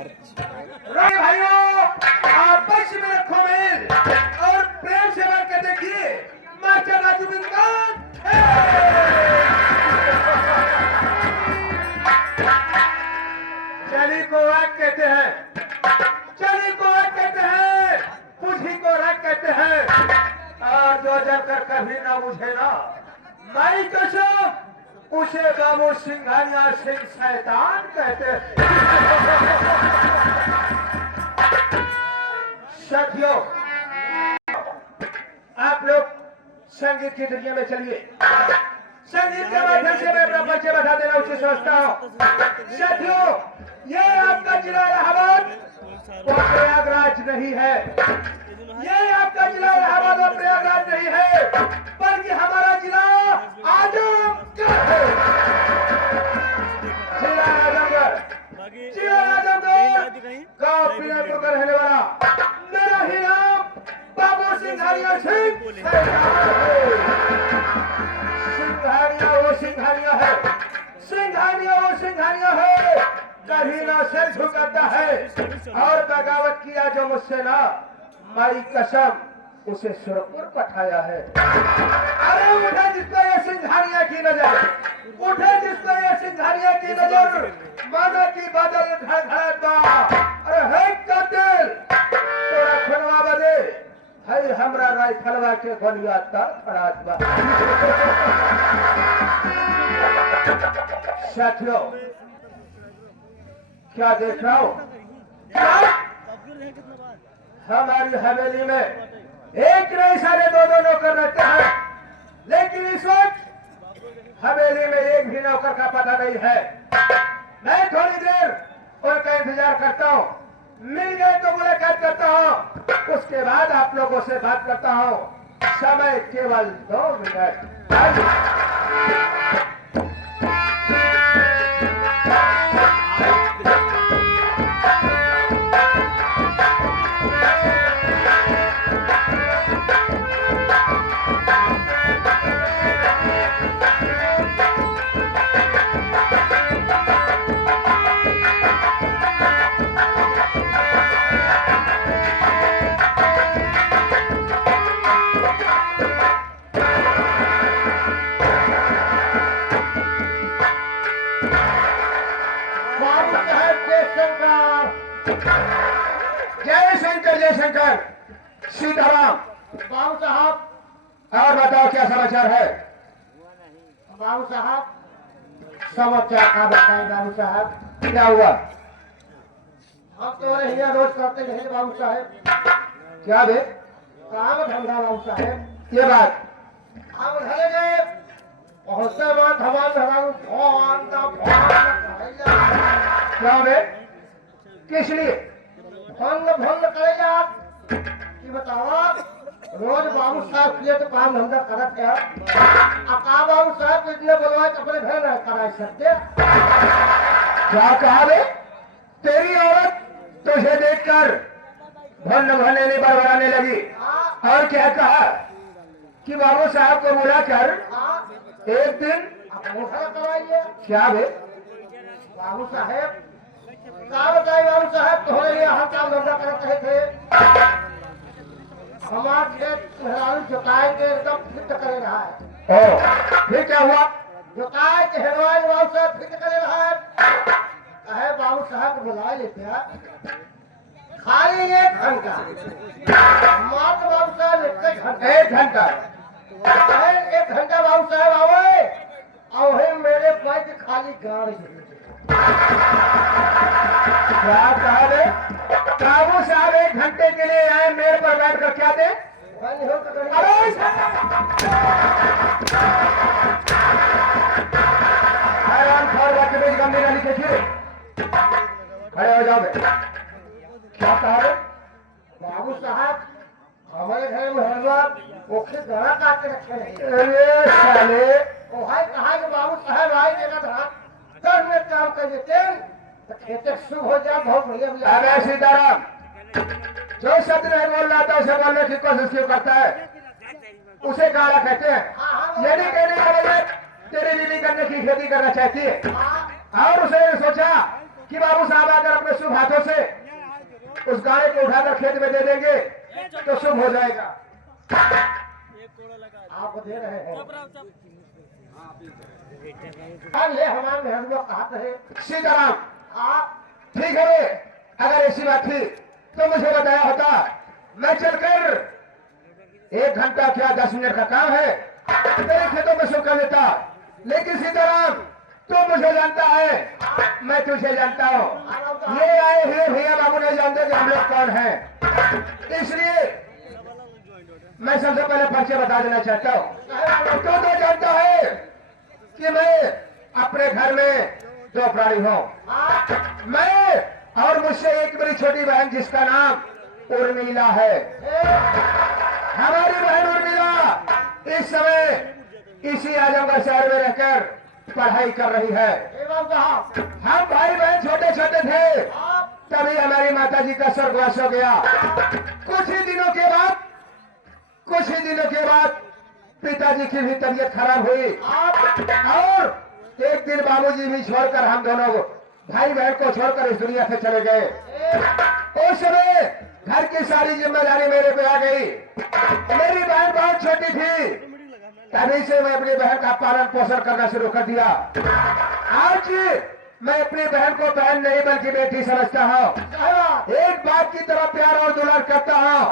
भाइयों, आपस में रखो मेल और प्रेम से बात कर देखिए मास्टर राजू बिंदास चली को राग कहते हैं, चली को राग कहते हैं, बुझी को राग कहते हैं। और जो जलकर कभी ना बुझे ना माई कसम उसे बाबू सिंघानिया सिंह शैतान कहते हैं। साथियों, आप लोग संगीत की दुनिया में चलिए। संगीत के माध्यम से मैं अपना परिचय बता देना उचित समझता हूँ। साथियों, ये आपका जिला इलाहाबाद और प्रयागराज नहीं है, ये आपका जिला इलाहाबाद और प्रयागराज नहीं है, बल्कि हमारा जिला आजमगढ़ है। जिला आजमगढ़, जिला आजमगढ़ गांव पीरपुर का रहने वाला मेरा ही नाम बाबू सिंघानिया सिंह सिंघानिया वो सिंघानिया है, सिंघानिया वो सिंघानिया है, कभी ना सिर झुकाता है और बगावत किया जो मुझसे ना माई कसम उसे सुरपुर पठाया है। अरे उठे जिसको ये सिंघानिया की नजर, उठे जिसको ये सिंघानिया की नजर, माना की बादल घड़ा। अरे है कातिल तोरा खुनवा बदे है हमरा राइफलवा के गोलिया तर फराज बा। साथियों, क्या देख रहा हूं? हमारी हवेली में एक नहीं सारे दो नौकर रहते हैं, लेकिन इस वक्त हवेली में एक भी नौकर का पता नहीं है। मैं थोड़ी देर उनका इंतजार करता हूँ, मिल गए तो मुलाकात करता हूँ, उसके बाद आप लोगों से बात करता हूँ। समय केवल 2 मिनट। जय शंकर जय शंकर सीताराम। बाबू साहब, और बताओ क्या समाचार है? बाबू साहब समाचार का बताएं। बाबू साहब क्या हुआ? हम तो यहाँ रोज करते रहे बाबू साहब। क्या बे? काम धंधा बाबू साहब। ये बात हम घर गए पहुंचते बाद हमारे क्या बे? किस लिए? भंग करेगा कि बताओ रोज बाबू साहब किए तो काम धंधा करत क्या? अका बाबू साहब को इतने बोलवाए अपने घर न करा सकते। क्या कहा बे? तेरी औरत तुझे देखकर भन्न भने नहीं बड़बड़ाने लगी। और क्या कहा कि बाबू साहब को बुला कर एक दिन करवाइए। क्या बे? बाबू साहेब क्या बताए? बाबू साहब तो यहाँ काम धंधा करते रहे थे, हमारे खेत मेहरारू जोताई के एकदम फिट करे रहा है। फिर क्या हुआ? जोताई के हेरवाई बाबू साहब फिट करे रहा है। कहे बाबू साहब को बुला लेते हैं खाली 1 घंटा, मात्र बाबू साहब 1 घंटा। 1 घंटा? 1 घंटा बाबू साहब आवे और वही मेरे पैर खाली गाड़ी। क्या कहा रे? बाबू साहब 1 घंटे के लिए आए, मेरे पर बैठ कर क्या दे? गंदी नाली के खड़े हो जाओ। क्या कहा रे? बाबू साहब हमारे घर में हलवा ओखे गड़ा काट के रखे हैं। अरे साले, वही कहा कि बाबू साहब आए देगा धान 10 मिनट काम कर देते तो खेते शुभ हो जाए। बहुत बढ़िया। अरे सीताराम, जो शब्द नहीं बोल रहा था उसे बोलने की कोशिश क्यों करता है? उसे गाला कहते हैं। यदि कहने का मतलब तेरी बीवी करने की खेती करना चाहती है और उसने सोचा कि बाबू साहब आकर अपने शुभ हाथों से उस गाय को उठाकर खेत में दे देंगे तो शुभ हो जाएगा। आपको दे रहे हैं। हाँ, ले हमारे मेहर लोग कहा है सीताराम, आप ठीक है, अगर ऐसी बात थी तो मुझे बताया होता, मैं चलकर 1 घंटा क्या 10 मिनट का काम है तेरे खेतों में शुभ कर देता। लेकिन सीताराम, तू मुझे जानता है, मैं तुझे जानता हूँ। ये आए हुए भैया बाबू नहीं जानते कि हम लोग कौन हैं, इसलिए मैं सबसे पहले परिचय बता देना चाहता हूँ। तो जानता है कि मैं अपने घर में 2 प्राणी हूँ, मैं और मुझसे एक मेरी छोटी बहन जिसका नाम उर्मिला है। हमारी बहन उर्मिला इस समय इसी आजमगढ़ शहर में रहकर पढ़ाई कर रही है। हम भाई बहन छोटे छोटे थे, तभी हमारी माता जी का स्वर्गवास हो गया। कुछ ही दिनों के बाद पिताजी की भी तबीयत खराब हुई और एक दिन बाबूजी भी छोड़कर हम दोनों भाई बहन को छोड़कर इस दुनिया से चले गए। उस समय घर की सारी जिम्मेदारी मेरे पे आ गई। मेरी बहन बहुत छोटी थी, तभी से मैं अपनी बहन का पालन पोषण करना शुरू कर दिया। आज मैं अपनी बहन को बहन नहीं बल्कि बेटी समझता हूँ। एक बाप की तरह प्यार और दुलार करता हूँ।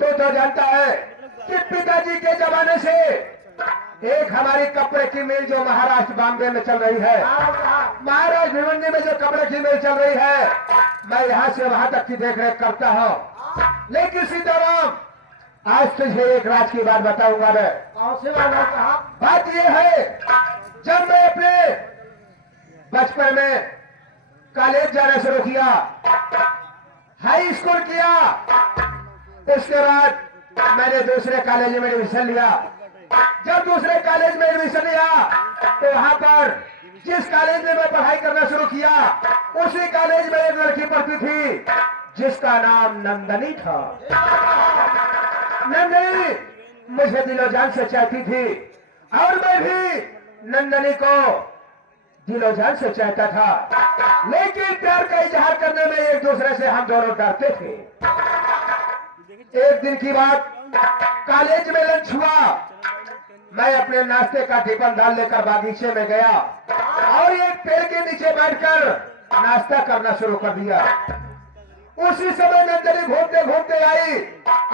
तो जानता है कि पिताजी के जमाने से एक हमारी कपड़े की मिल जो महाराष्ट्र बॉम्बे में चल रही है, महाराष्ट्र भिवंडी में जो कपड़े की मिल चल रही है, मैं यहाँ से वहां तक की देखरेख करता हूँ। लेकिन सीताराम, आज तुझे एक राज की बात बताऊंगा मैं। बात यह है, जब मैं अपने बचपन में कॉलेज जाना शुरू किया, हाई स्कूल किया, उसके बाद मैंने दूसरे कॉलेज में एडमिशन लिया। जब दूसरे कॉलेज में एडमिशन लिया तो वहां पर जिस कॉलेज में मैं पढ़ाई करना शुरू किया, उसी कॉलेज में एक लड़की पढ़ती थी जिसका नाम नंदनी था। नंदनी मुझे दिलो जान से चाहती थी और मैं भी नंदनी को दिलो जान से चाहता था। लेकिन प्यार का इजहार करने में एक दूसरे से हम दोनों डरते थे। एक दिन की बात, कॉलेज में लंच हुआ, मैं अपने नाश्ते का टिफिन डाल लेकर बागीचे में गया और एक पेड़ के नीचे बैठकर नाश्ता करना शुरू कर दिया। उसी समय नंदनी घूमते घूमते आई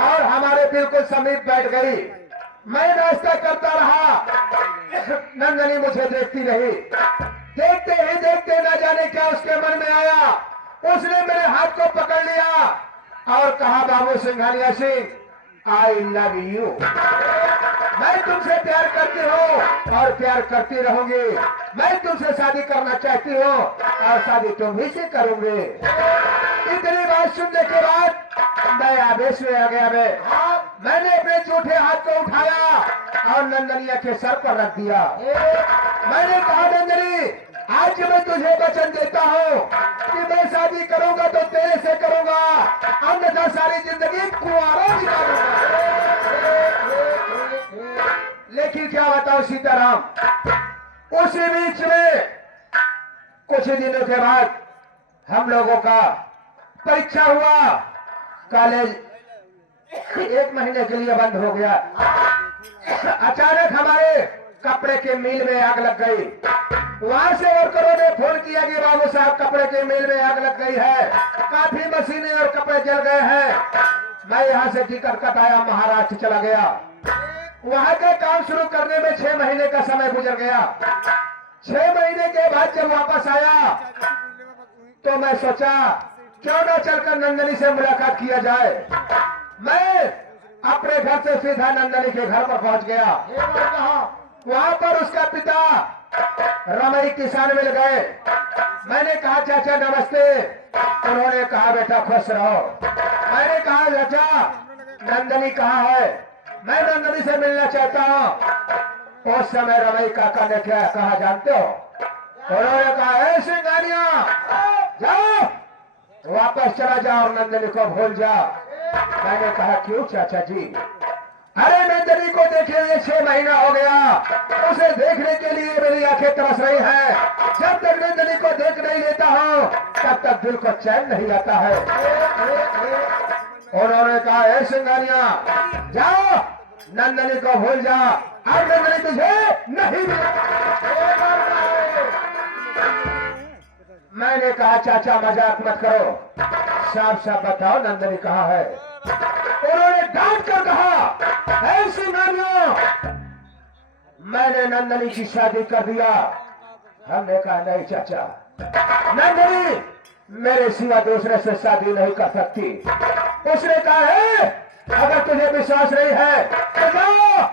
और हमारे बिल्कुल समीप बैठ गई। मैं नाश्ता करता रहा, नंदनी मुझे देखती रही। देखते ही देखते न जाने क्या उसके मन में आया, उसने मेरे हाथ को पकड़ लिया और कहा, Babu Singhania Singh, I love you. मैं तुमसे प्यार करती हूँ और प्यार करती रहूंगी। मैं तुमसे शादी करना चाहती हूँ और शादी तुम्ही से करूंगी। इतनी बात सुनने के बाद मैं आवेश में आ गया। मैंने अपने झूठे हाथ को उठाया और नंदनिया के सर पर रख दिया। मैंने कहा, नंदनी, आज मैं तुझे वचन देता हूँ कि मैं शादी करूंगा तो तेरे से करूंगा, अन्यथा सारी जिंदगी कुंवारा बिताऊंगा। लेकिन क्या बताऊं सीताराम, उसी बीच में कुछ दिनों के बाद हम लोगों का परीक्षा हुआ। कॉलेज 1 महीने के लिए बंद हो गया। अचानक हमारे कपड़े के मिल में आग लग गई। वहां से वर्करों ने फोन किया कि बाबू साहब, कपड़े के मिल में आग लग गई है, काफी मशीनें और कपड़े जल गए हैं। मैं यहाँ से टिकट कटाया, महाराष्ट्र चला गया। वहां का काम शुरू करने में 6 महीने का समय गुजर गया। 6 महीने के बाद जब वापस आया तो मैं सोचा क्यों ना चलकर नंदनी से मुलाकात किया जाए। मैं अपने घर से सीधा नंदनी के घर पर पहुंच गया। वहां पर उसका पिता रमई किसान मिल गए। मैंने कहा, चाचा नमस्ते। उन्होंने कहा, बेटा खुश रहो। मैंने कहा, चाचा नंदनी कहाँ है? मैं नंदनी से मिलना चाहता हूँ। उस समय रमई काका ने क्या कहा जानते हो? उन्होंने कहा, ऐ सिंघानिया, जाओ वापस चला जाओ और नंदनी को भूल जाओ। मैंने कहा, क्यों चाचा जी? अरे नंदनी को देखे हुए 6 महीना हो गया, उसे देखने के लिए मेरी आंखें तरस रही हैं। जब तक नंदनी को देख नहीं लेता हूँ तब तक दिल को चैन नहीं आता है। उन्होंने कहा, हे सिंघानिया, जाओ नंदनी को भूल जा, अब नंदनी तुझे नहीं मैंने कहा, चाचा मजाक मत करो, साफ साफ बताओ नंदनी कहाँ है। उन्होंने डांट कर कहा, हे सिंघानियों, मैंने नंदनी की शादी कर दिया। हमने कहा, नहीं चाचा, नंदनी मेरे सिवा दूसरे से शादी नहीं कर सकती। उसने कहा, है अगर तुझे विश्वास नहीं है तो जाओ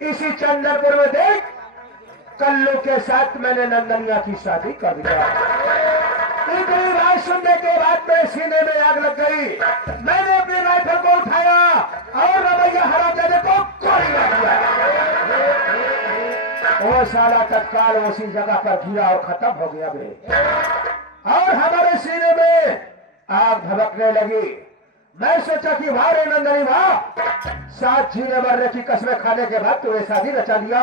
इसी चंदनपुर में देख, कल्लू के साथ मैंने नंदनिया की शादी कर दिया। इतनी बात सुनने के बाद मेरे सीने में आग लग गई। मैंने अपनी राइफल को उठाया और रमैया हरामजादे को गोली मार दिया। वो साला तत्काल उसी जगह पर गिरा और खत्म हो गया बे। और हमारे सीने में आग भभकने लगी। मैं सोचा कि वाह रे नंदनी वाह, साथ जीने मरने की कसमें खाने के बाद तूने शादी रचा लिया।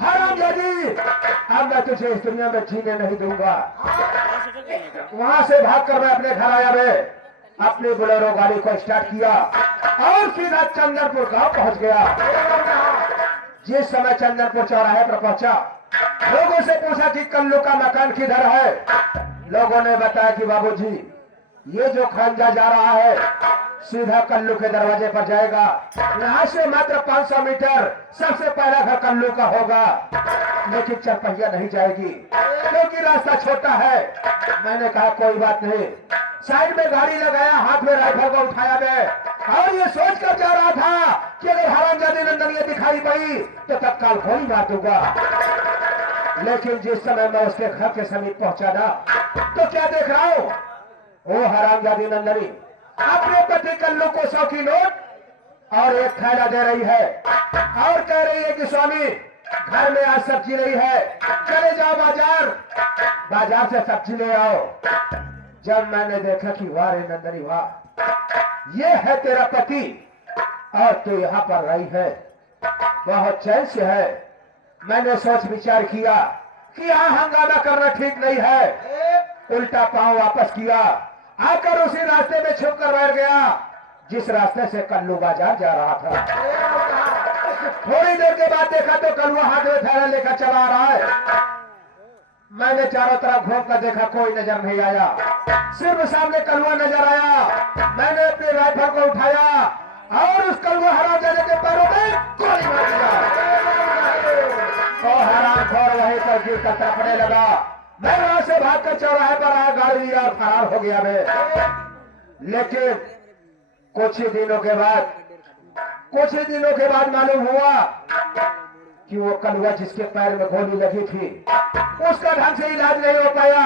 हरामजादी, अब मैं तुझे इस दुनिया में जीने नहीं दूंगा। वहां से भागकर मैं अपने घर आया। मैं अपनी बोलेरो गाड़ी को स्टार्ट किया और सीधा चंदनपुर गांव पहुंच गया। जिस समय चंदनपुर चौराहे पर पहुंचा, लोगों से पूछा कि कल्लू का मकान किधर है। लोगों ने बताया कि बाबूजी, ये जो खंजा जा रहा है सीधा कल्लू के दरवाजे पर जाएगा। यहाँ से मात्र 500 मीटर सबसे पहला घर कल्लू का होगा, लेकिन चरपहिया नहीं जाएगी क्योंकि रास्ता छोटा है। मैंने कहा, कोई बात नहीं। साइड में गाड़ी लगाया, हाथ में राइफल को उठाया मैं और ये सोच कर जा रहा था कि अगर हरामजादी नंदनिया दिखाई पड़ी तो तत्काल गोली मार दूंगा। लेकिन जिस समय मैं उसके घर के समीप पहुंचा ना, तो क्या देख रहा हूं, वो हरामजादी नंदनी अपने पति कल्लू को 100 की नोट और एक थैला दे रही है और कह रही है कि स्वामी, घर में आज सब्जी नहीं है, चले जाओ बाजार से सब्जी ले आओ। जब मैंने देखा कि वाह रे नंदनी वाह, ये है तेरा पति और तू यहाँ पर रही है, बहुत चैन से है। मैंने सोच विचार किया कि यहाँ हंगामा करना ठीक नहीं है। उल्टा पांव वापस किया, आकर उसी रास्ते में छुप कर बैठ गया जिस रास्ते से कल्लू बाजार जा रहा था। थोड़ी देर के बाद देखा तो कल्लू हाथ में थैला लेकर चला आ रहा है। मैंने चारों तरफ घूम कर देखा, कोई नजर नहीं आया, सिर्फ सामने कल्लुआ नजर आया। मैंने अपनी राइफल को उठाया और उस कल्लुआ हरामजादे के पैरों में गोली मार दिया। तो हरामखोर वहीं पर गिर कर तड़पने लगा। मैं वहां से भागकर चौराहे पर आया, गाड़ी लिया और फरार हो गया मैं। लेकिन कुछ ही दिनों के बाद मालूम हुआ कि वो कल्लुआ जिसके पैर में गोली लगी थी उसका ढंग से इलाज नहीं हो पाया,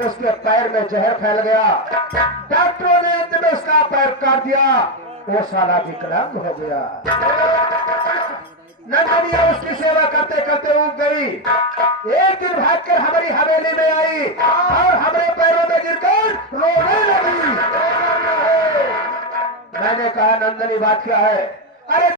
उसके पैर में जहर फैल गया। डॉक्टरों ने अंत में उसका पैर काट दिया, वो साला विकलांग हो गया। नंदनिया उसकी सेवा करते करते उग गई। एक दिन भागकर हमारी हवेली में आई और हमारे पैरों में गिरकर रोने लगी। मैंने कहा, नंदनी बात क्या है? अरे